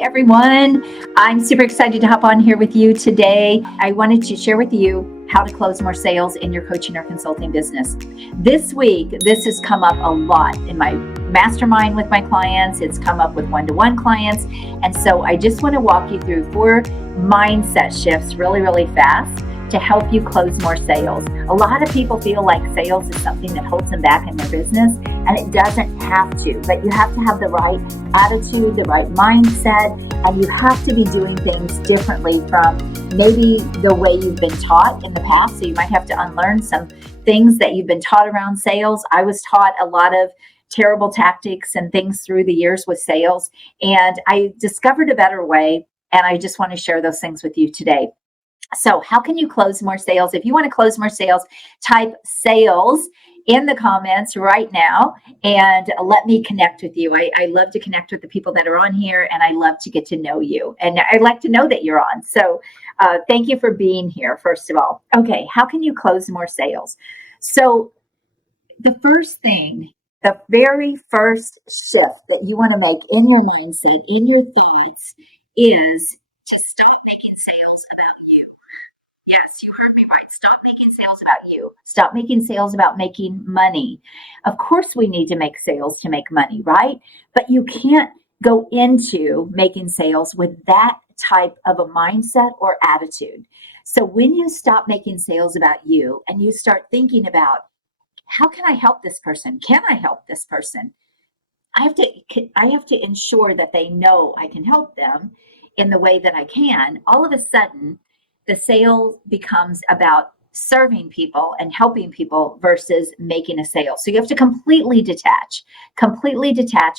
everyone. I'm super excited to hop on here with you today. I wanted to share with you how to close more sales in your coaching or consulting business. This week, this has come up a lot in my mastermind with my clients. It's come up with one-to-one clients. And so I just want to walk you through 4 mindset shifts really fast to help you close more sales. A lot of people feel like sales is something that holds them back in their business, and it doesn't have to, but you have to have the right attitude, the right mindset, and you have to be doing things differently from maybe the way you've been taught in the past. So you might have to unlearn some things that you've been taught around sales. I was taught a lot of terrible tactics and things through the years with sales, and I discovered a better way, and I just want to share those things with you today. So how can you close more sales? If you want to close more sales, type sales in the comments right now and let me connect with you. I love to connect with the people that are on here, and I love to get to know you. And I like to know that you're on. So thank you for being here, first of all. Okay, how can you close more sales? So the first thing, the very first shift that you want to make in your mindset, in your thoughts, is to stop making sales about you. Yes, you heard me right. Stop making sales about you. Stop making sales about making money. Of course, we need to make sales to make money, right? But you can't go into making sales with that type of a mindset or attitude. So when you stop making sales about you and you start thinking about, how can I help this person? Can I help this person? I have to ensure that they know I can help them in the way that I can. All of a sudden, the sale becomes about serving people and helping people versus making a sale. So you have to completely detach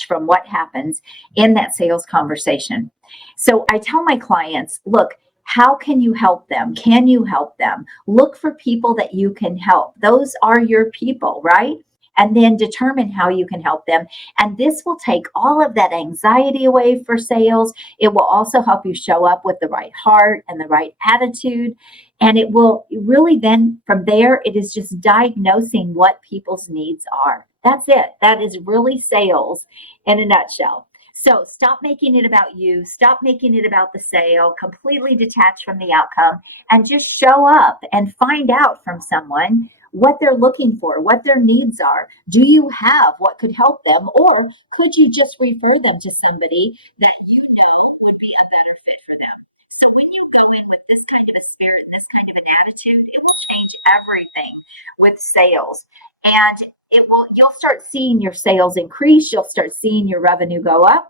from what happens in that sales conversation. So I tell my clients, look, how can you help them? Can you help them? Look for people that you can help. Those are your people, right? And then determine how you can help them. And this will take all of that anxiety away for sales. It will also help you show up with the right heart and the right attitude. And it will really then, from there, it is just diagnosing what people's needs are. That's it. That is really sales in a nutshell. So stop making it about you. Stop making it about the sale. Completely detach from the outcome and just show up and find out from someone what they're looking for, what their needs are. Do you have what could help them, or could you just refer them to somebody that you know would be a better fit for them? So when you go in with this kind of a spirit, this kind of an attitude, it will change everything with sales. And you'll start seeing your sales increase, you'll start seeing your revenue go up,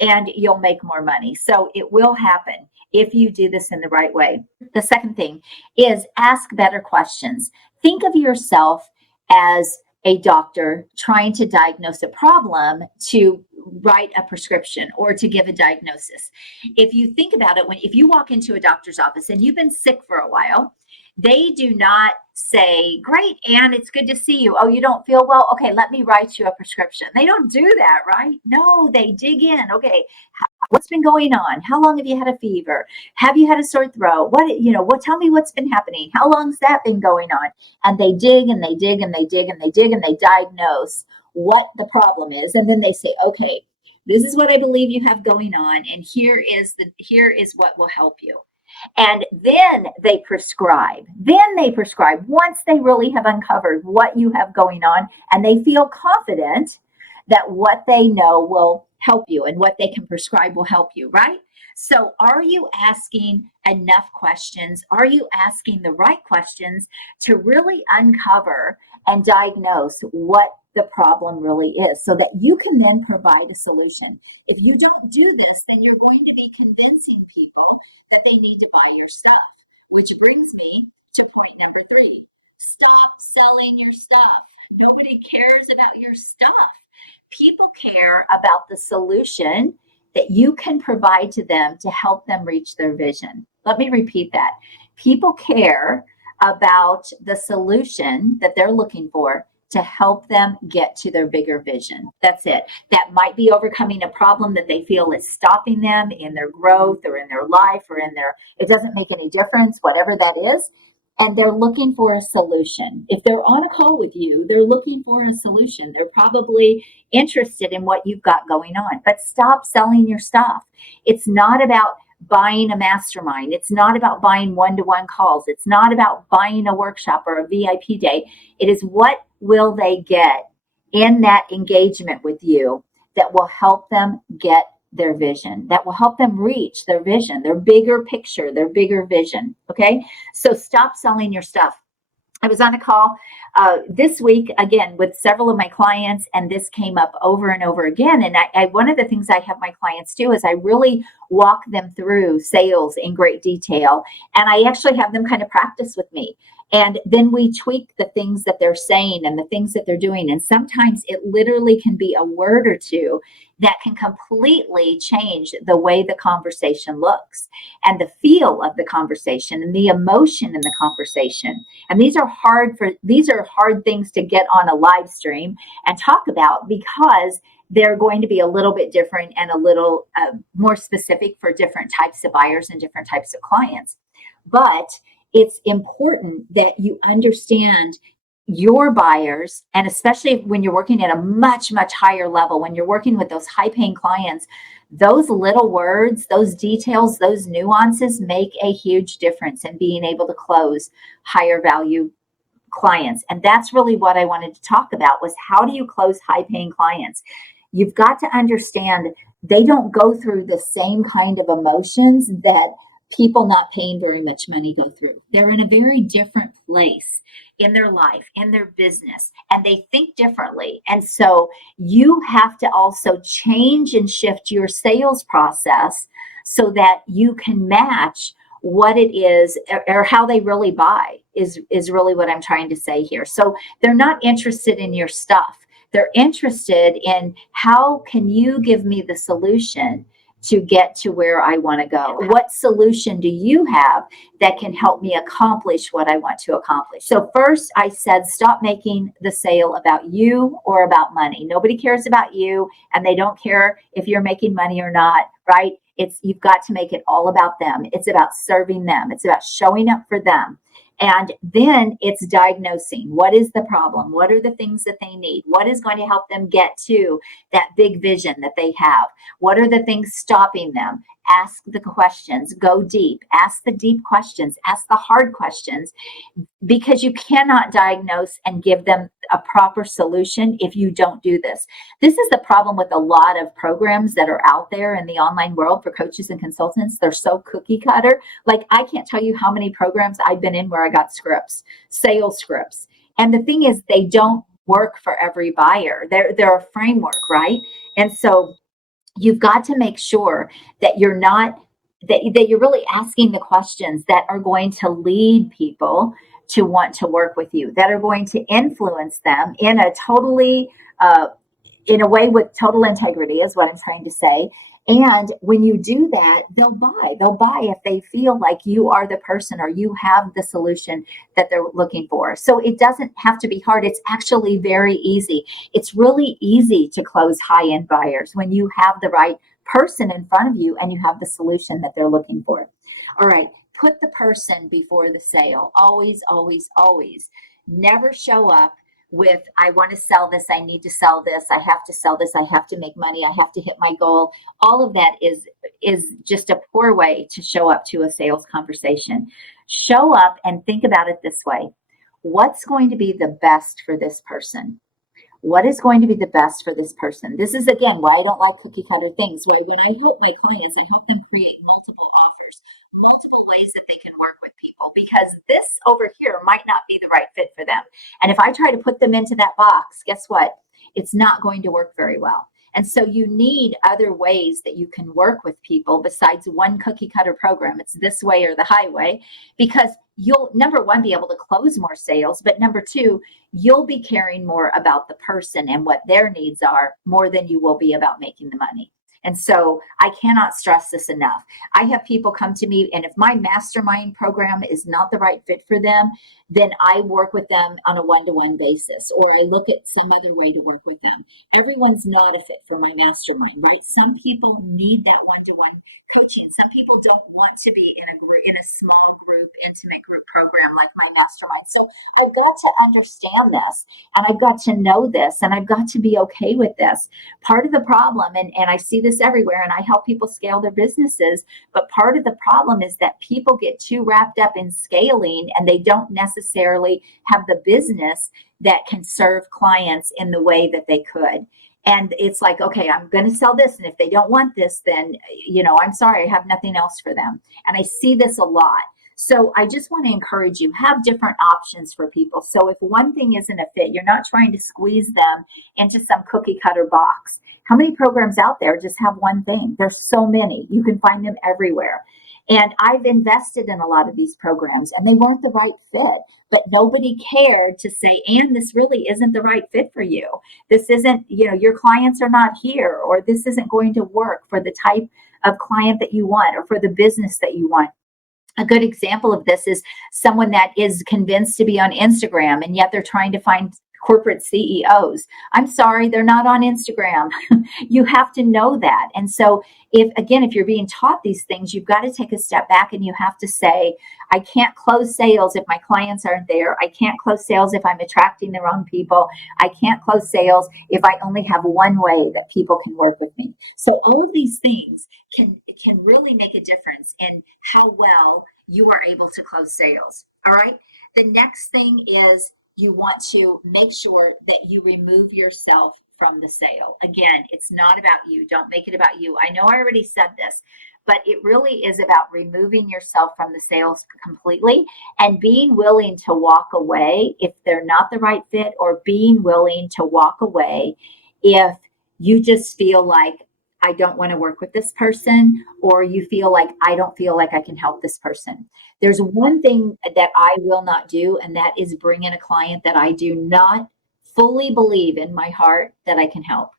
and you'll make more money. So it will happen if you do this in the right way. The second thing is ask better questions. Think of yourself as a doctor trying to diagnose a problem to write a prescription or to give a diagnosis. If you think about it, if you walk into a doctor's office and you've been sick for a while, they do not say, great, Anne, it's good to see you. Oh, you don't feel well? Okay, let me write you a prescription. They don't do that, right? No, they dig in. Okay, what's been going on? How long have you had a fever? Have you had a sore throat? Tell me what's been happening. How long's that been going on? And they dig and they dig and they dig and they dig and they diagnose what the problem is. And then they say, okay, this is what I believe you have going on. And here is what will help you. And then they prescribe. Once they really have uncovered what you have going on and they feel confident that what they know will help you and what they can prescribe will help you, right? So are you asking enough questions? Are you asking the right questions to really uncover and diagnose what the problem really is so that you can then provide a solution? If you don't do this, then you're going to be convincing people that they need to buy your stuff, which brings me to point number 3. Stop selling your stuff. Nobody cares about your stuff. People care about the solution that you can provide to them to help them reach their vision. Let me repeat that. People care about the solution that they're looking for to help them get to their bigger vision. That's it. That might be overcoming a problem that they feel is stopping them in their growth or in their life or it doesn't make any difference, whatever that is. and they're looking for a solution. If they're on a call with you, they're looking for a solution. They're probably interested in what you've got going on. But stop selling your stuff. It's not about buying a mastermind. It's not about buying one-to-one calls. It's not about buying a workshop or a VIP day. It is what will they get in that engagement with you that will help them get their vision, that will help them reach their vision, their bigger picture, their bigger vision. Okay. So stop selling your stuff. I was on a call this week again with several of my clients, and this came up over and over again. And I one of the things I have my clients do is I really walk them through sales in great detail, and I actually have them kind of practice with me. And then we tweak the things that they're saying and the things that they're doing. And sometimes it literally can be a word or two that can completely change the way the conversation looks and the feel of the conversation and the emotion in the conversation. And these are hard things to get on a live stream and talk about, because they're going to be a little bit different and a little more specific for different types of buyers and different types of clients. But it's important that you understand your buyers, and especially when you're working at a much, much higher level, when you're working with those high paying clients, those little words, those details, those nuances make a huge difference in being able to close higher value clients. And that's really what I wanted to talk about, was how do you close high paying clients? You've got to understand they don't go through the same kind of emotions that people not paying very much money go through. They're in a very different place in their life, in their business, and they think differently. And so you have to also change and shift your sales process so that you can match what it is or how they really buy is really what I'm trying to say here. So they're not interested in your stuff. They're interested in how can you give me the solution to get to where I want to go? What solution do you have that can help me accomplish what I want to accomplish? So first I said, stop making the sale about you or about money. Nobody cares about you, and they don't care if you're making money or not, right? You've got to make it all about them. It's about serving them. It's about showing up for them. And then it's diagnosing what is the problem, what are the things that they need, what is going to help them get to that big vision that they have, what are the things stopping them. Ask the questions, go deep, ask the deep questions, ask the hard questions, because you cannot diagnose and give them a proper solution if you don't do this. This is the problem with a lot of programs that are out there in the online world for coaches and consultants. They're so cookie cutter. Like, I can't tell you how many programs I've been in where I got scripts, sales scripts. And the thing is, they don't work for every buyer. They're a framework, right? And so you've got to make sure that you're really asking the questions that are going to lead people to want to work with you, that are going to influence them in a way with total integrity, is what I'm trying to say. And when you do that, they'll buy. They'll buy if they feel like you are the person or you have the solution that they're looking for. So it doesn't have to be hard. It's actually very easy. It's really easy to close high-end buyers when you have the right person in front of you and you have the solution that they're looking for. All right. Put the person before the sale. Always, always, always. Never show up with, I want to sell this, I need to sell this, I have to sell this, I have to make money, I have to hit my goal. All of that is just a poor way to show up to a sales conversation. Show up and think about it this way. What's going to be the best for this person? What is going to be the best for this person? This is, again, why I don't like cookie cutter things. Right? When I help my clients, I help them create multiple offers, multiple ways that they can work with people, because this over here might not be the right fit for them. And if I try to put them into that box, guess what? It's not going to work very well. And so you need other ways that you can work with people besides one cookie cutter program. It's this way or the highway, because you'll, number one, be able to close more sales, but number two, you'll be caring more about the person and what their needs are more than you will be about making the money. And so I cannot stress this enough. I have people come to me, and if my mastermind program is not the right fit for them, then I work with them on a one-to-one basis, or I look at some other way to work with them. Everyone's not a fit for my mastermind, right? Some people need that one-to-one coaching. Some people don't want to be in a small group, intimate group program like my mastermind. So I've got to understand this, and I've got to know this, and I've got to be okay with this. Part of the problem, and I see this everywhere, and I help people scale their businesses, but part of the problem is that people get too wrapped up in scaling, and they don't necessarily have the business that can serve clients in the way that they could. And it's like, okay, I'm going to sell this. And if they don't want this, then, I'm sorry, I have nothing else for them. And I see this a lot. So I just want to encourage you, have different options for people. So if one thing isn't a fit, you're not trying to squeeze them into some cookie cutter box. How many programs out there just have one thing? There's so many. You can find them everywhere. And I've invested in a lot of these programs, and they weren't the right fit. But nobody cared to say, and this really isn't the right fit for you. This isn't, your clients are not here, or this isn't going to work for the type of client that you want or for the business that you want. A good example of this is someone that is convinced to be on Instagram, and yet they're trying to find corporate CEOs. I'm sorry, they're not on Instagram. You have to know that. And so if you're being taught these things, you've got to take a step back, and you have to say, I can't close sales if my clients aren't there. I can't close sales if I'm attracting the wrong people. I can't close sales if I only have one way that people can work with me. So all of these things can really make a difference in how well you are able to close sales. All right. The next thing is, you want to make sure that you remove yourself from the sale. Again, it's not about you. Don't make it about you. I know I already said this, but it really is about removing yourself from the sales completely and being willing to walk away if they're not the right fit, or being willing to walk away if you just feel like, I don't want to work with this person, or you feel like, I don't feel like I can help this person. There's one thing that I will not do, and that is bring in a client that I do not fully believe in my heart that I can help.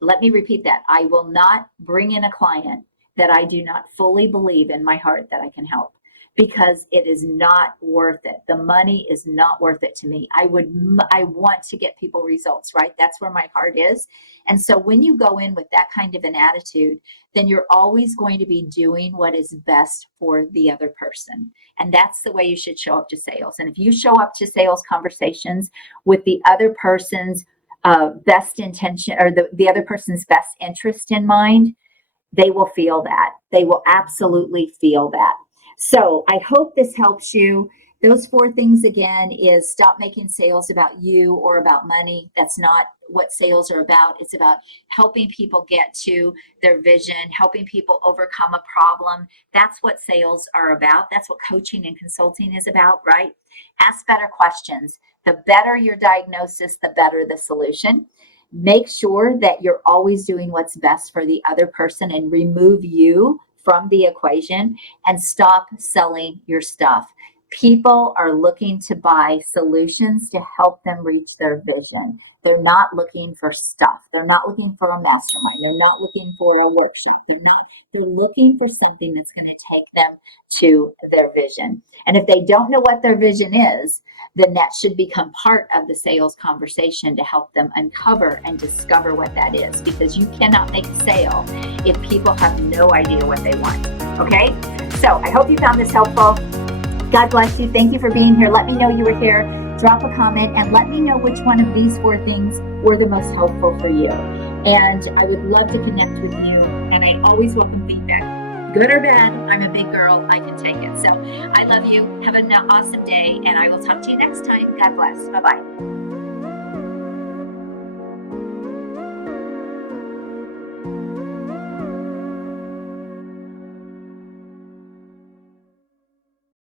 Let me repeat that. I will not bring in a client that I do not fully believe in my heart that I can help, because it is not worth it. The money is not worth it to me. I want to get people results, right? That's where my heart is. And so when you go in with that kind of an attitude, then you're always going to be doing what is best for the other person. And that's the way you should show up to sales. And if you show up to sales conversations with the other person's best intention, or the other person's best interest in mind, they will feel that. They will absolutely feel that. So I hope this helps you. Those 4 things again is, stop making sales about you or about money. That's not what sales are about. It's about helping people get to their vision, helping people overcome a problem. That's what sales are about. That's what coaching and consulting is about, right? Ask better questions. The better your diagnosis, the better the solution. Make sure that you're always doing what's best for the other person, and remove you from the equation, and stop selling your stuff. People are looking to buy solutions to help them reach their vision. They're not looking for stuff. They're not looking for a mastermind. They're not looking for a workshop. They're looking for something that's going to take them to their vision. And if they don't know what their vision is, then that should become part of the sales conversation to help them uncover and discover what that is, because you cannot make a sale if people have no idea what they want. Okay? So I hope you found this helpful. God bless you. Thank you for being here. Let me know you were here. Drop a comment and let me know which one of these 4 things were the most helpful for you. And I would love to connect with you. And I always welcome feedback. Good or bad, I'm a big girl. I can take it. So I love you. Have an awesome day. And I will talk to you next time. God bless. Bye-bye.